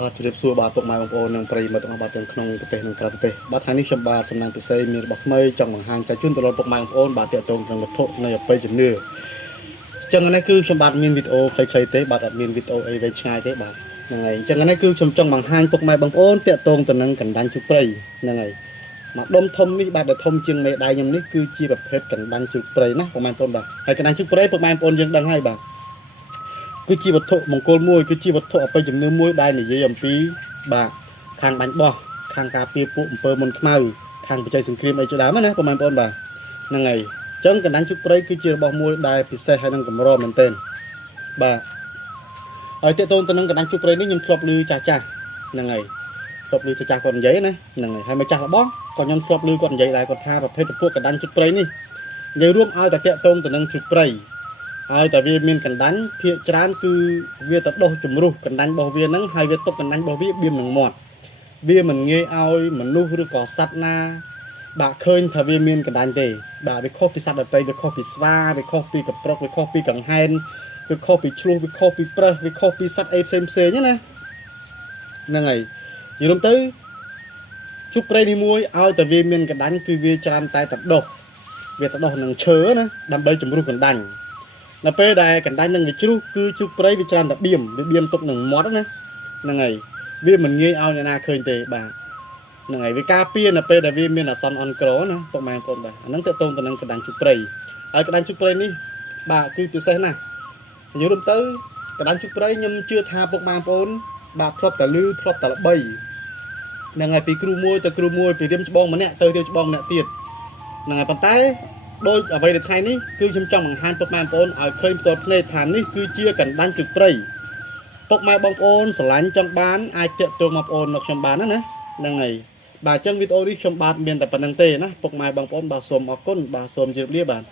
បាទជម្រាបសួរបាទពុកម៉ែបងប្អូននិងប្រិយមិត្តទាំងអស់បាទទាំងក្នុងប្រទេសនិងក្រៅប្រទេសបាទថ្ងៃនេះខ្ញុំបាទសំណាងពិសេសមានរបស់ថ្មីចង់បង្ហាញចែកជូនទៅដល់ពុកម៉ែបងប្អូនបាទតាក់ទងនឹងវត្ថុនៃអបិយជំនឿចឹងនេះគឺខ្ញុំបាទមានវីដេអូខ្លីៗទេបាទអត់មានវីដេអូអីវែងឆ្ងាយទេបាទហ្នឹងហើយចឹងនេះគឺខ្ញុំចង់បង្ហាញពុកម៉ែបងប្អូនតាក់ទងទៅនឹងកណ្ដាញ់ជូព្រៃហ្នឹងហើយមកដុំធំនេះបាទដែលធំជាងមេដៃខ្ញុំនេះគឺជាប្រភេទកណ្ដាញ់ជូព្រៃណាពុកម៉ែបងប្អូនបាទហើយកណ្ដាញ់ជូព្រៃពុកម៉ែបងប្អូនយើងដឹងហើយបាទគឺជាវត្ថុមង្គលមួយគឺជាវត្ថុអបិយជំនឿមួយដែលនិយាយអំពីបាទខាងបាញ់បោះខាងការពារពួកអំពើមុនខ្មៅខាងបច្ចេកសង្គ្រាមអីជាដើមណាបងប្អូនបាទហ្នឹងហើយអញ្ចឹងកណ្ដាញ់ជុកព្រៃគឺជារបស់មួយដែលពិសេសហើយនឹងកម្រមែនទែនបាទហើយតើតើទៅនឹងកណ្ដាញ់ជុកព្រៃនេះខ្ញុំធ្លាប់ឮចាស់ហ្នឹងហើយធ្លាប់ឮចាស់គាត់និយាយណាហ្នឹងហើយហើយម្ចាស់របស់ក៏ខ្ញុំធ្លាប់ឮគាត់និយាយដែរគាត់ថាប្រភេទពួកកណ្ដាញ់ជុកព្រៃនេះនិយាយរួមឲ្យតែតើតើទៅនឹងជុកព្រៃឲ្យតែវាមានកណ្ដាញ់ភាកច្រើនគឺវាទៅដុសជំរុះកណ្ដាញ់របស់វាហ្នឹងហើយវាទុកកណ្ដាញ់របស់វាបៀមនឹងមាត់វាមិនងាយឲ្យមនុស្សឬក៏សត្វណាបាទឃើញថាវាមានកណ្ដាញ់ទេបាទវាខុសពីសត្វដទៃវាខុសពីស្វាវាខុសពីកប្រុកវាខុសពីកង្ហែនវាខុសពីឆ្លុះវាខុសពីប្រើសវាខុសពីសត្វអីផ្សេងណាហ្នឹងហើយនិយាយរួមទៅជុកព្រៃនេះមួយឲ្យតែវាមានកណ្ដាញ់គឺវាច្រើនតែទៅដុសវាទៅដុសនឹងឈើណាដើម្បីជំរុះកណ្ដាញ់នៅពេលដែលកណ្ដាញ់នឹងវាជ្រុះគឺជុកព្រៃវាច្រើនតែបៀមវាបៀមទុកនឹងមាត់ណាហ្នឹងហើយវាមិនងាយឲ្យអ្នកណាឃើញទេបាទហ្នឹងហើយវាការពារនៅពេលដែលវាមានអាសន្នអន់ក្រណាពុកម៉ែបងប្អូនបាទអាហ្នឹងតើតទៅនឹងកណ្ដាញ់ជុកព្រៃហើយកណ្ដាញ់ជុកព្រៃនេះបាទគឺពិសេសណាស់និយាយរួមទៅកណ្ដាញ់ជុកព្រៃខ្ញុំជឿថាពុកម៉ែបងប្អូនបាទធ្លាប់តែឮធ្លាប់តែល្បីហ្នឹងហើយពីគ្រូមួយទៅគ្រូមួយពីរៀមច្បងម្នាក់ទៅរៀមច្បងម្នាក់ទៀតហ្នឹងហើយប៉ុន្តែដោយអ្វីដែលថ្ងៃនេះគឺខ្ញុំចង់បង្ហាញពុកម៉ែបងប្អូនឲ្យឃើញផ្ទាល់ភ្នែកថានេះគឺជាកណ្ដាញ់ជុកព្រៃពុកម៉ែបងប្អូនស្រឡាញ់ចង់បានអាចតាក់ទងមកបងប្អូនមកខ្ញុំបានណាហ្នឹងហើយបាទអញ្ចឹងវីដេអូនេះខ្ញុំបាទមានតែប៉ុណ្្នឹងទេណាពុកម៉ែបងប្អូនបាទសូមអរគុណបាទសូមជម្រាបលាបាទ